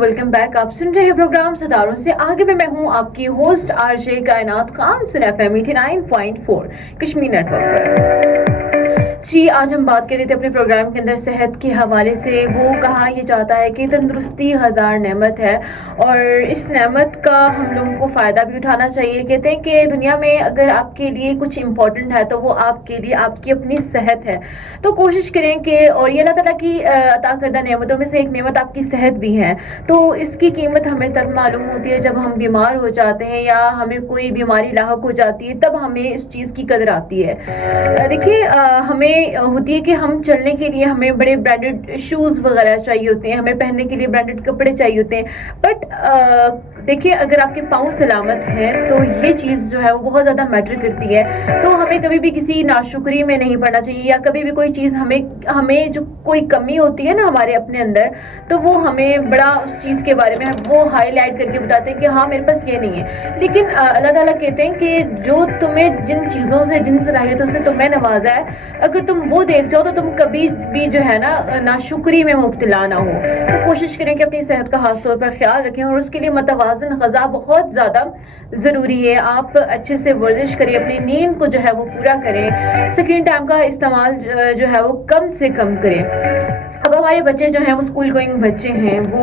Welcome back. आप सुन रहे हैं प्रोग्राम सितारों से आगे में। मैं हूं आपकी होस्ट आरजे कायनात खान, सुन FM 89.4 कश्मीर नेटवर्क पर। जी, आज हम बात कर रहे थे अपने प्रोग्राम के अंदर सेहत के हवाले से। वो कहा यह जाता है कि तंदुरुस्ती हज़ार नेमत है और इस नेमत का हम लोगों को फ़ायदा भी उठाना चाहिए। कहते हैं कि दुनिया में अगर आपके लिए कुछ इम्पोर्टेंट है तो वो आपके लिए आपकी अपनी सेहत है। तो कोशिश करें कि, और ये अल्लाह ताला की अता करदा नेमतों में से एक नेमत आपकी सेहत भी है, तो इसकी कीमत हमें तब मालूम होती है जब हम बीमार हो जाते हैं या हमें कोई बीमारी लाहक हो जाती है, तब हमें इस चीज़ की कदर आती है। देखिए, हमें होती है कि हम चलने के लिए हमें बड़े ब्रांडेड शूज़ वगैरह चाहिए होते हैं, हमें पहनने के लिए ब्रांडेड कपड़े चाहिए होते हैं। बट देखिए, अगर आपके पाँव सलामत हैं तो ये चीज़ जो है वो बहुत ज़्यादा मैटर करती है। तो हमें कभी भी किसी नाशुक्री में नहीं पड़ना चाहिए, या कभी भी कोई चीज़ हमें जो कोई कमी होती है ना हमारे अपने अंदर, तो वो हमें बड़ा उस चीज़ के बारे में वो हाईलाइट करके बताते हैं कि हाँ मेरे पास ये नहीं है। लेकिन अल्लाह ताला कहते हैं कि जो तुम्हें जिन चीज़ों से, जिन सलाहियतों से तुम्हें नवाजा है, अगर तुम वो देख जाओ तो तुम कभी भी जो है ना नाशुक्री में मुब्तला ना हो। तो कोशिश करें कि अपनी सेहत का खास तौर पर ख्याल रखें, और उसके लिए मतवाज़न ग़िज़ा बहुत ज़्यादा ज़रूरी है। आप अच्छे से वर्जिश करें, अपनी नींद को जो है वो पूरा करें, स्क्रीन टाइम का इस्तेमाल जो है वो कम से कम करें। अब हमारे बच्चे जो हैं वो स्कूल गोइंग बच्चे हैं, वो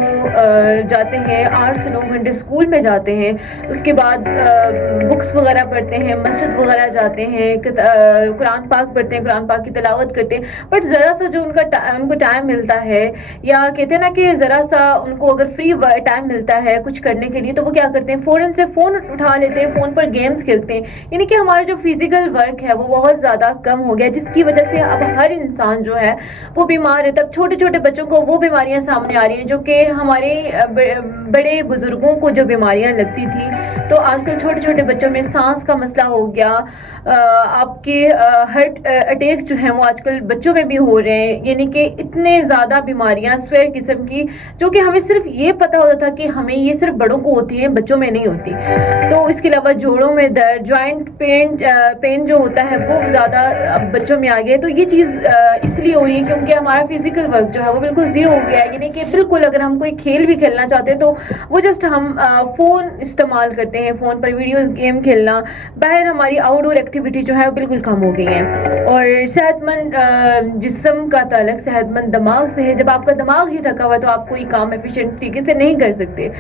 जाते हैं 8 से 9 घंटे स्कूल में जाते हैं, उसके बाद बुक्स वगैरह पढ़ते हैं, मस्जिद वगैरह जाते हैं, कुरान पाक पढ़ते हैं, कुरान पाक की तिलावत करते हैं। बट ज़रा सा जो उनको टाइम मिलता है, या कहते हैं ना कि ज़रा सा उनको अगर फ्री टाइम मिलता है कुछ करने के लिए, तो वो क्या करते हैं, फ़ौरन से फ़ोन उठा लेते हैं, फ़ोन पर गेम्स खेलते हैं। यानी कि हमारा जो फिज़िकल वर्क है वो बहुत ज़्यादा कम हो गया, जिसकी वजह से अब हर इंसान जो है वो बीमार है। तब छोटे छोटे बच्चों को वो बीमारियां सामने आ रही हैं जो कि हमारे बड़े बुजुर्गों को जो बीमारियां लगती थी। तो आजकल छोटे छोटे बच्चों में सांस का मसला हो गया, आपके हार्ट अटैक जो हैं वो आजकल बच्चों में भी हो रहे हैं। यानी कि इतने ज़्यादा बीमारियां स्वेर किस्म की, जो कि हमें सिर्फ ये पता होता था कि हमें ये सिर्फ बड़ों को होती है, बच्चों में नहीं होती। तो इसके अलावा जोड़ों में दर्द, जॉइंट पेन जो होता है वो ज़्यादा अब बच्चों में आ गया है। तो ये चीज़ इसलिए हो रही है क्योंकि हमारा फिजिकल वर्क जो है वो बिल्कुल ज़ीरो हो गया है। यानी कि बिल्कुल अगर हम कोई खेल भी खेलना चाहते हैं तो वो जस्ट हम फ़ोन इस्तेमाल करते हैं, फ़ोन पर वीडियो गेम खेलना, बाहर हमारी आउटडोर एक्टिविटी जो है वो बिल्कुल कम हो गई है। और सेहतमंद जिस्म का ताल्लुक सेहतमंद दिमाग से है। जब आपका दिमाग ही थका हुआ है तो आप कोई काम एफिशिएंट तरीके से नहीं कर सकते।